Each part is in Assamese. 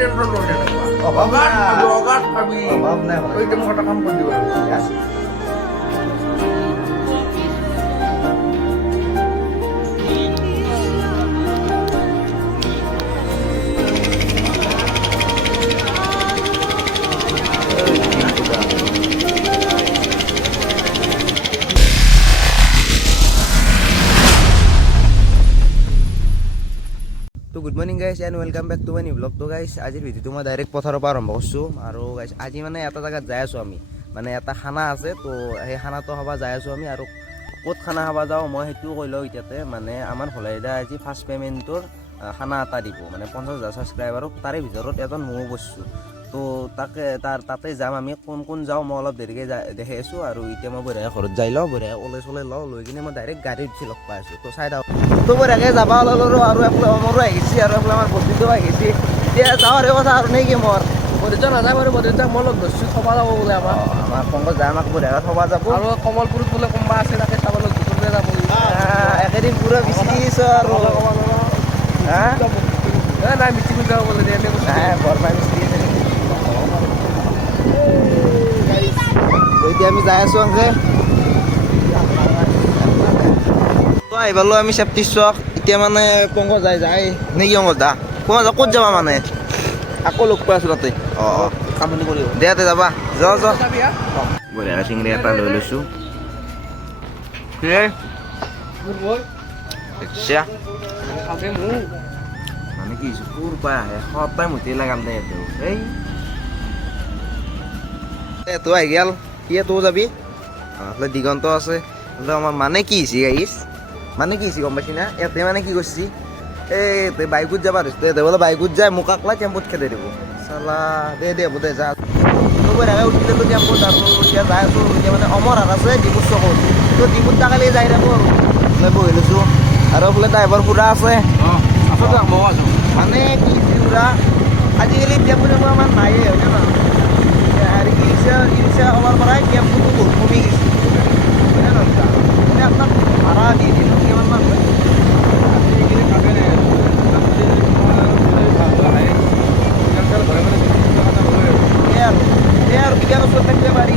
টেনশন লৈ তেনেকুৱা অগাত খাবি তই এতিয়া মোক এটা কাম কৰি দিব তো good morning guys and welcome back to my new blog. তো গাইজ আজিৰ ভিডিঅ'টো মই ডাইৰেক্ট পথাৰৰ পৰা আৰম্ভ কৰিছোঁ। আৰু গাইজ আজি মানে এটা জেগাত যাই আছোঁ আমি, মানে এটা খানা আছে। তো সেই খানাটো খাব যাই আছোঁ আমি। আৰু ক'ত খানা খাব যাওঁ মই সেইটোও কৈ লওঁ এতিয়াতে। মানে আমাৰ ভলাইদা আজি ফাৰ্ষ্ট পে'মেণ্টৰ খানা এটা দিব, মানে 50,000 ছাবস্ক্ৰাইবাৰক তাৰে ভিতৰত এজন ময়ো বসছোঁ। তো তাতে যাম আমি। কোন কোন যাওঁ মই অলপ দেৰিকৈ দেখাই আছোঁ। আৰু এতিয়া মই বঢ়িয়াকৈ ঘৰত যাই লওঁ, বঢ়িয়াকৈ ওলাই চলাই লওঁ, লৈ কিনে মই ডাইৰেক্ট গাড়ীত উঠি লগ পাই আছোঁ। তো চাই যাওঁ তো বঢ়িয়াকৈ যাব ওলালোঁ। আৰু এফালে অমৰো আহিছে আৰু এফালে আমাৰ বস্তুটো আহিছে। এতিয়া যাওঁ আৰু কথা আৰু নে কি মোৰ বদ্ৰজা নাযায় বাৰু, বদ্ৰজাক মই লগ ধৰিছোঁ থ'ব যাব বোলে আমাক পংকজ যায়, আমাক বঢ়িয়াকৈ থ'ব যাব। আৰু কমলপুৰত বোলে কোনোবা আছে তাকে চাব লগ ধৰিবলৈ যাব একেদিন পুৰা বিচাৰিছোঁ আৰু নাই মিটিং যাব বোলে দে নাই বৰমাই বিচাৰি আছে নেকি। এতিয়া আমি যাই আছোঁ আনকে আহি পালোঁ আমি চেফটি চক। এতিয়া মানে পংকজ যায় নেকি অংকজ দা ক'ত যাবা মানে আকৌ লগ পাই আছোঁ তাতে। অঁ কামনি কৰিব দে ইয়াতে যাবা যোৱা বঢ়িয়া চিংৰি এটা লৈ লৈছোঁ। মানে কি হৈছে তোৰ পৰা আহে সদায় মুঠি লাগাম দে এইটো এই তই আহি গেল কি তই যাবি এইফালে দিগন্ত আছে। আমাৰ মানে কি হৈছে গাইছ, মানে কি হৈছে গম পাইছি না। ইয়াতে মানে কি কৰিছে এই বাইকত যাবা ধৰিছে, তই বোলে বাইকত যায় মোক আকলাই টেম্পুত খেদাই দিব চালা। দে হ'ব দে যা উঠি দিলোঁ টেম্পুত। আৰু এতিয়া যাই আছোঁ। এতিয়া মানে অমৰ হাত আছে ডিপুৰ চকত। তো ডিপুত টাকালি যাই থাকোঁ আৰু এইফালে বহি লৈছোঁ। আৰু এইফালে ড্ৰাইভাৰ পুৰা আছে। মানে কি পুৰা আজিকালি টেম্পু আমাৰ নায়ে হয়নে নহয়। আৰু ই ৰিক্সা ওলাৰ পৰাই টেম্পুটো বহুত কমি গৈছে হয়নে নহয়। মানে আপোনাক ভাড়া দি দিলোঁ কিমান মান হয় আৰু বিজ্ঞান ওচৰত থাকিব পাৰি।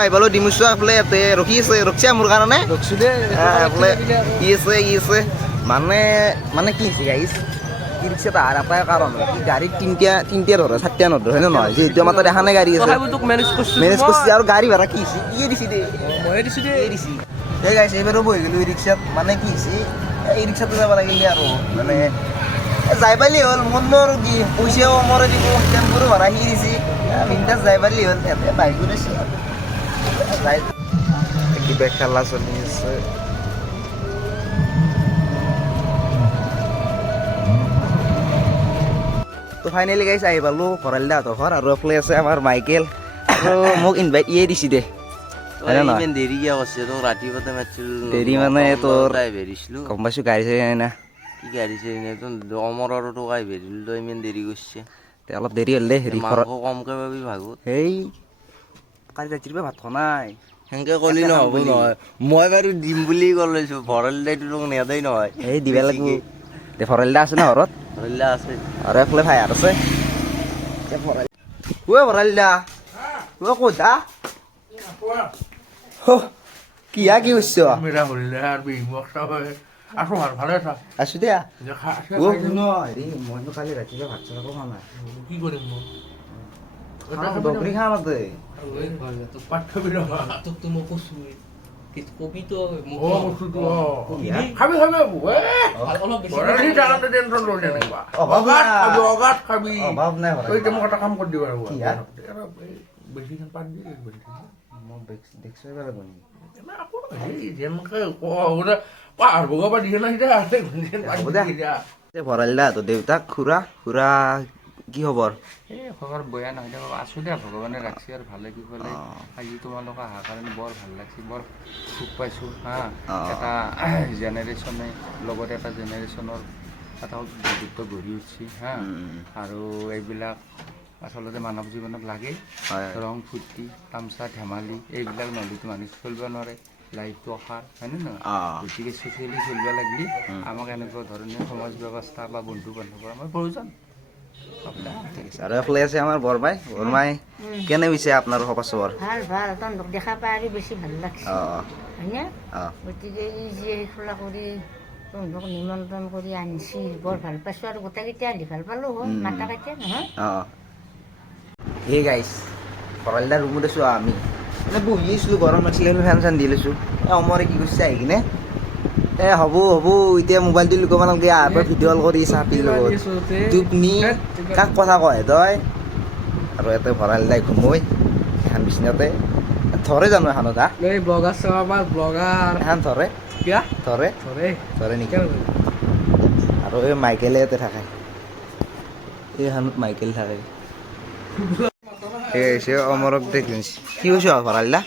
আহি পালোঁ ডিমুচুৱা এইফালে ইয়াতে ৰখি আছে মোৰ কাৰণে ৰখছোঁ দে এইফালে ই আছে মানে কি হৈছে গাইছ ই ৰিক্সাত অহাৰ এটাই কাৰণ হয় কি গাড়ীত তিনিটা ধৰে চাৰিটা নধৰে হয়নে নহয়। যিহেতু আমাৰ তাত এখানে গাড়ী আছে মেনেজ কৰিছে। আৰু গাড়ী ভাড়া কি হৈছে ইয়ে দিছে দে ময়ে দিছোঁ দে দিছে সেই গাইছে এইবাৰো বহি গ'লোঁ ই ৰিক্সাত। মানে কি হৈছে এই ৰিক্সাতে যাব লাগিলে আৰু মানে যাই পালি হ'ল মোৰনো আৰু কি পইচাও মৰে দিব টেম্পুৰো ভাড়া সি দিছে বিন্দাছ যাই পালি হ'ল। ইয়াতে বাইকো দিছে কিবা খেলা চলি আছে। তো ফাইনেলি গাইছ আহি পালোঁ ভৰাল দাহঁতৰ ঘৰ। আৰু এইফালে আছে আমাৰ মাইকেল। আৰু মোক ইনভাইট ইয়ে দিছে দে ইমান দেৰি কিয় কৰিছে তোক ৰাতিপুৱাতে মাতিছিলোঁ। দেৰি মানে তোৰ বেৰিছিলোঁ গম পাইছোঁ গাড়ী চাড়ী নাই না কি গাড়ী চাড়ী নাই তোৰ অমৰ আৰু তোক আহি বেৰিলোঁ তই ইমান দেৰি কৰিছে। অলপ দেৰি হ'ল দে হেৰি মাংস কমকৈ পাবি ভাগত। সেই কালি ৰাতিৰ পৰা ভাত খোৱা নাই সেনেকৈ ক'লি নহ'ব নহয়। মই বাৰু দিম বুলি কৈ লৈছোঁ ভৰাল দাইটো তোক নেদেই নহয়। এই দিব লাগিব দে ভৰাল দা আছে না ঘৰত ভৰাল দা আছে আৰু এইফালে ভাইহাত আছে। ভৰাল দা ক'ত দা কি কৰিছ আছো দিয়া মইনো কালি ৰাতিপুৱা ভাত চাব খোৱা নাই কি কৰিম মই দগৰি খাম তাতে অভাৱ নাই তই এতিয়া মোক এটা কাম কৰি দিব আৰু বেছিখন পাত দি পাহাৰ বগাব দিয়ে না ভৰাল দা দেউতাক খুৰা কি খবৰ এই খবৰ বেয়া নহয় দে বাবা আছোঁ দে ভগৱানে ৰাখছি আৰু ভালে কুশলে। আজি তোমালোক অহাৰ কাৰণে বৰ ভাল লাগছে, বৰ সুখ পাইছোঁ হা। এটা জেনেৰেশ্যনে লগত এটা জেনেৰেশ্যনৰ এটা বন্ধুত্ব গঢ়ি উঠছি হা। আৰু এইবিলাক আচলতে মানৱ জীৱনত লাগে। ৰং ফূৰ্তি তামচা ধেমালি এইবিলাক নহ'লেতো মানুহ চলিব নোৱাৰে। লাইফটো অসাৰ হয়নে নহয় অঁ গতিকে ছ'চিয়েলি চলিব লাগিলে আমাক এনেকুৱা ধৰণৰ সমাজ ব্যৱস্থা বা বন্ধু বান্ধৱৰ আমাৰ প্ৰয়োজন ঠিক আছে আৰু এফালে আছে আমাৰ বৰমাই কেনে পিছে আপোনাৰ খবৰ চবৰ ভাল ভাল তহঁতক দেখা পাই আৰু বেছি ভাল লাগছে অঁ হয়নে অঁ গতিকে এই যে সেইফালে কৰি তহঁতক নিমন্ত্ৰণ কৰি আনিছি বৰ ভাল পাইছোঁ আৰু গোটেইকেইটা আহি ভাল পালোঁ হয় নাটাকেইটা নহয় অঁ সেই গাইছ ভৰালিদাৰ ৰুমত আছোঁ আমি মানে বহি আছিলোঁ গৰম নাছিলে ফেন চেন দি লৈছোঁ অমৰে কি কৰিছে আহি কিনে হ'ব এতিয়া মোবাইলটো লুকাব নালাগে আহাৰ পৰা ভিডিঅ' কল কৰি চাপিৰ লগত টোপনি কাক কথা কয় তই আৰু ইয়াতে ভৰালিদাই ঘুমৈ এখন বিচনাতে ধৰে জানো এখনত হা এই ব্লগাৰ চাবা ব্লগাৰ এখন ধৰে কিয়া ধৰে চৰে ধৰে নেকি আৰু এই মাইকেলে ইয়াতে থাকে এইখনত মাইকেল থাকে সেই হৈছে অমৰক দেখি কি কৈছ ভৰালিদা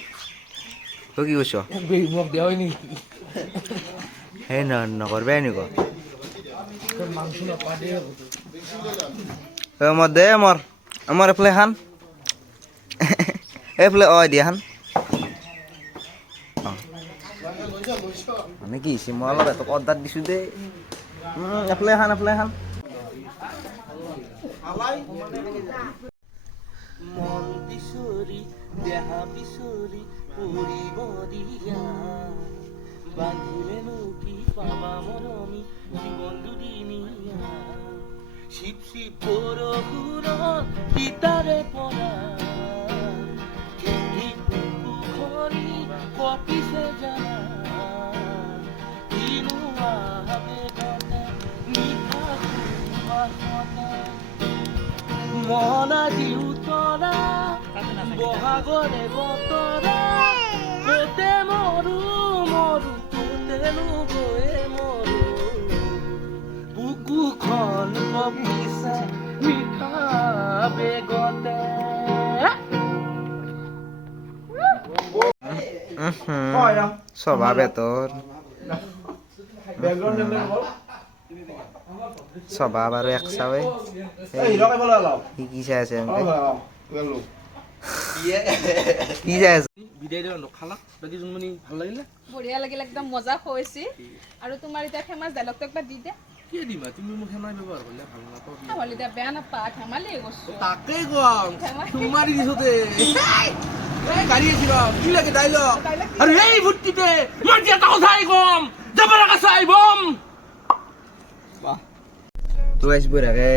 তই কি কৈছ মোক দিয়া হয় নেকি সেই নকৰবাই এনেকুৱা মোৰ দে আমাৰ এইফালে খান এইফালে দিয়া খান মানে কি হৈছে মই অলপ এটক অৰ্ডাৰ দিছোঁ দেই এফালে খান মন বিচৰি দেহা বিচৰি পৰিব দিয়া বান্ধিলেনো কি পাবা মৰমি জীৱন দুদিনীয়া শিৱ শিৱ বৰষুণত তিতাৰে পৰা খেতি পুখুৰী কপিছে জানা কিনোৱা বেগতে মিঠা সুবাসতে মনা দিউতৰা বহাগৰে বতৰা কতে মৰু কতেনো গৈ মৰু বুকুখন কপিছে মিঠা বেগতে স্বভাৱ তোৰ স্বভাৱ আৰু এক চাৱে কি চাই আছে কি চাই আছে বঢ়িয়া লাগিল একদম মজা খুৱাইছি আৰু তোমাৰ এতিয়া ফেমাছ ডাইলগটো একবাৰ দি দে তুমি মোক সেনাই ব্যৱহাৰ কৰিলে ভাল নাপাওঁ ধেমালি এতিয়া বেয়া নাপা ধেমালি কৈছো তাকেই কম তোমাৰি দিছোতে গাড়ী আহিছিল কি লাগে ডাইলগ আৰু এই ভূতিতে মই এটা কথাই কম যাবৰ কাছে আহিবম তই আহিব থাকে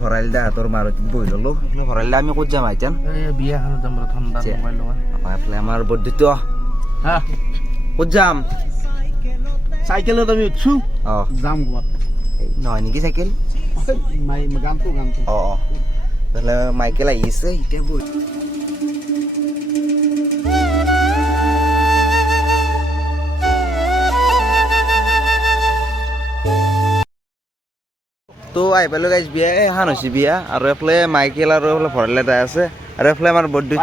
ভৰালিদা হাতৰ মাৰত বহি ল'লো ভৰালিদা আমি ক'ত যাম এতিয়া বিয়াখনত যাম ঠাণ্ডা মোবাইল এইফালে আমাৰ বৰ্ধিত হা ক'ত যাম চাইকেলত আমি উঠছো অঁ যাম ক'ত নহয় নেকি চাইকেল গানটো অঁ এইফালে মাইকেল আহি আছে এতিয়া বহি তো আহি পালোঁ গাইজ বিয়া এখন হৈছে বিয়া আৰু এইফালে মাইকেল আৰু এইফালে ভৰালিদা আছে আৰু এইফালে আমাৰ বৰ্ধিত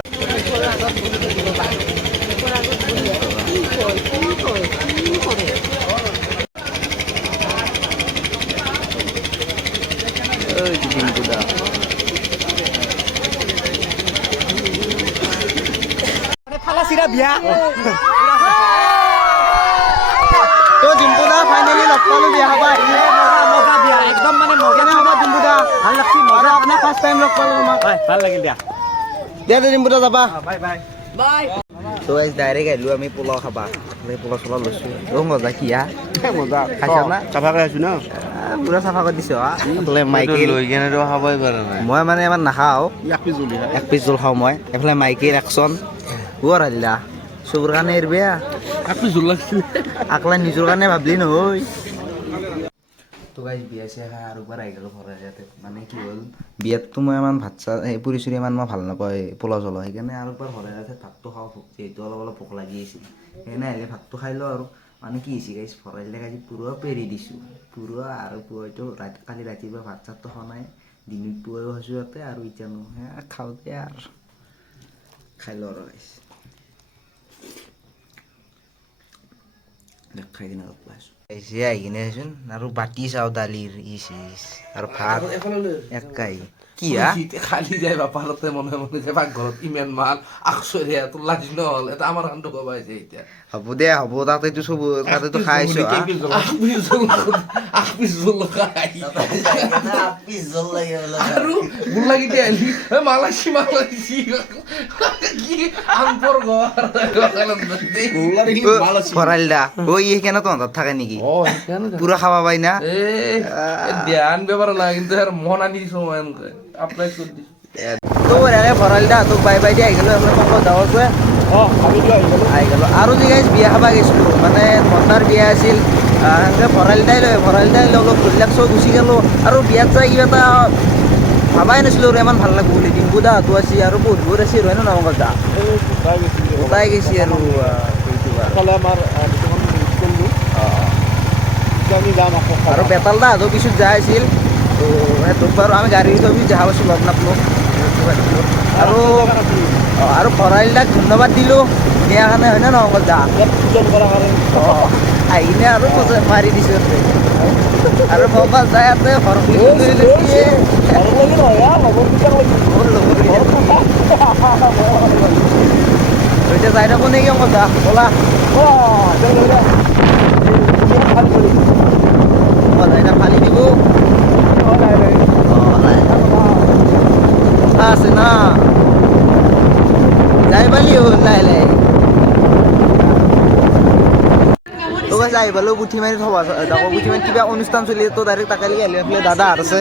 তো ডিম্পুদা ফাইনেলি লগ পালোঁ বিয়া খাব একদম মানে কেনে হ'ব ডিম্পুদা ভাল লাগছি মজা আপোনাৰ ফাৰ্ষ্ট টাইম লগ পালোঁ তোমাক ভাল লাগিল দিয়া ডিম্পুদা যাবা বাই তো গাইজ ডাইৰেক্ট আহিলোঁ আমি পোলাও খাবা পোলাও চলাও লৈছোঁ মজা কি মজা খাইছা না চাফাকৈ আছো ন পুৰা চাফা কৰি দিছোঁ এইফালে মাইকেল লৈ কেনে খাবই পৰা নাই মই মানে ইমান নাখাওঁ এক এক পিচ জোল খাওঁ মই এইফালে মাইকেল একচন বৰ হালিলা চবৰ কাৰণে এৰবে পিছ লাগিছিল আকলাই নিজৰ কাৰণে ভাবলি নহয় তো গাইজ বিয়া চিয়া খাই আৰু একবাৰ আহি গ'লোঁ ঘৰৰ ইয়াতে মানে কি হ'ল বিয়াততো মই ইমান ভাত চাত সেই পুৰি চুৰি ইমান মই ভাল নাপাওঁ পোলাও চলাও সেইকাৰণে আৰু একবাৰ ঘৰৰ ইয়াতে ভাতটো খাওঁ যিহেতু অলপ ভোক লাগি আছিল সেইকাৰণে আহিলে ভাতটো খাই লওঁ আৰু মানে কি হৈছে গাইজ ভৰালিদাক আজি পুৰা পেৰি দিছোঁ পুৰা আৰু পুৱাইতো কালি ৰাতিপুৱা ভাত চাতটো খোৱা নাই দিনত পুৱাইও খাইছোঁ ইয়াতে আৰু এতিয়া খাওঁতে আৰু খাই লওঁ আৰু গাইজ খাই কিনে অলপ পাইছোঁ আহি কিনে চোন আৰু বাতি চাওঁ দালিৰ আৰু ভাত এক কাঁহী কি হা শীতে খালি যায় বাপাৰতে মনে মনে যে পাকঘৰত ইমান মাল আকচৰীয়া তোৰ লাজ নহ'ল এটা আমাৰ কামটো কবা হৈছে এতিয়া হ'ব দে হ'ব তাতেতো চব তাতেতো খাইছো হা আৰু গোল্লা কেতিয়া আহিলি মালাইছি কি আনপৰ ভৰাইল দা ঐ সেইকাৰণে তহঁতৰ থাকে নেকি পুৰা খাবা পাই না ধ্যান বেমাৰ নাই কিন্তু আৰু মন আনি দিছো মই এনেকে এপ্লাই কৰি দিছো তো বঢ়িয়াকে ভৰাইল দা তোক বাই বাই দি আহি গ'লো এইফালে কংকত যাওঁ আছে আহি গ'লো আৰু যে গাইজ বিয়া খাবা গৈছিলোঁ মানে ভণ্টাৰ বিয়া আছিল সেনেকৈ ভৰাইল দাই লগত ঘূৰিলাক চব গুচি গ'লোঁ আৰু বিয়াত যাই কিবা এটা ভাবাই নাছিলোঁ আৰু ইমান ভাল লাগব বুলি ডিম্পু দাহঁতো আছে আৰু বহুত আছে হয় নে নহয় দা ওলাই গৈছে আৰু আৰু বেতাল দাহঁতো পিছত যাই আছিল তো সেইটোক বাৰু আমি গাড়ী থৈ দেখা পাইছোঁ লগ নাপালোঁ আৰু ভৰাইল দাক ধন্যবাদ দিলোঁ দিয়াৰ কাৰণে হয় নে নহয় দা আহি কিনে আৰু মাৰি দিছোঁ আৰু মোবাইল যাই আছে এতিয়া যাই থাকোঁ নেকি দা ব'লা যাই ফালি দিব আছে না যাই পালি হ'ল লাহে লাহে তো গাইজ আহি পালোঁ পুঠিমাৰি থবা আকৌ পুঠিমাৰিত কিবা অনুষ্ঠান চলি তো ডাইৰেক্ট তাকালি আহিলে এইফালে দাদাহঁত আছে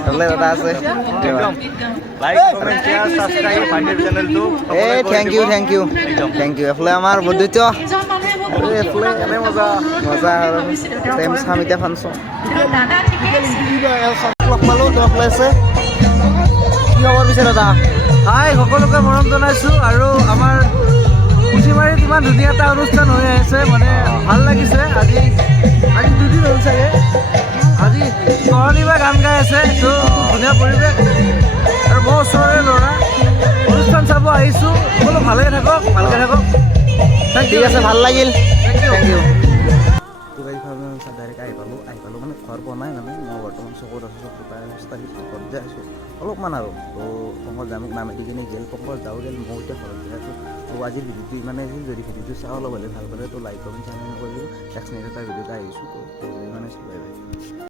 এইফালে দাদা আছে এই থেংক ইউ এইফালে আমাৰ বন্ধুত্ব এইফালে এনে মজা টাইম চাম এতিয়া ফাংচন লগ পালোঁ তোমাক আছে কি খবৰ পিছে দাদা হাই সকলোকে মৰম জনাইছোঁ আৰু আমাৰ পুঠিমাৰিত ইমান ধুনীয়া এটা অনুষ্ঠান হৈ আছে মানে ভাল লাগিছে আজি দুদিন হ'ল চাগে আজি তৰণী বা গান গাই আছে ত' খুব ধুনীয়া পৰিৱেশ আৰু মই ওচৰৰে ল'ৰা অনুষ্ঠান চাব আহিছোঁ সকলো ভালকৈ থাকক ঠিক আছে ভাল লাগিল থেংক ইউ ডাইৰেক্ট আহি পালোঁ মানে ঘৰ বনাই মানে মই বৰ্তমান চকুত আছোঁ চকুত ঘৰত যাই আছোঁ অলপমান আৰু তো পংকজ জামুক নাম দি কিনে গেল পংকজ যাওঁ গেল মই এতিয়া ঘৰত যাই আছোঁ তো আজিৰ ভিডিঅ'টো ইমানে আছিল যদি ভিডিঅ'টো চাওঁ অলপ হ'লে ভাল পালে তো লাইক কমেণ্ট চেনেল নকৰিব নেক্সট এটা ভিডিঅ'ত আহিছোঁ তো ইমানে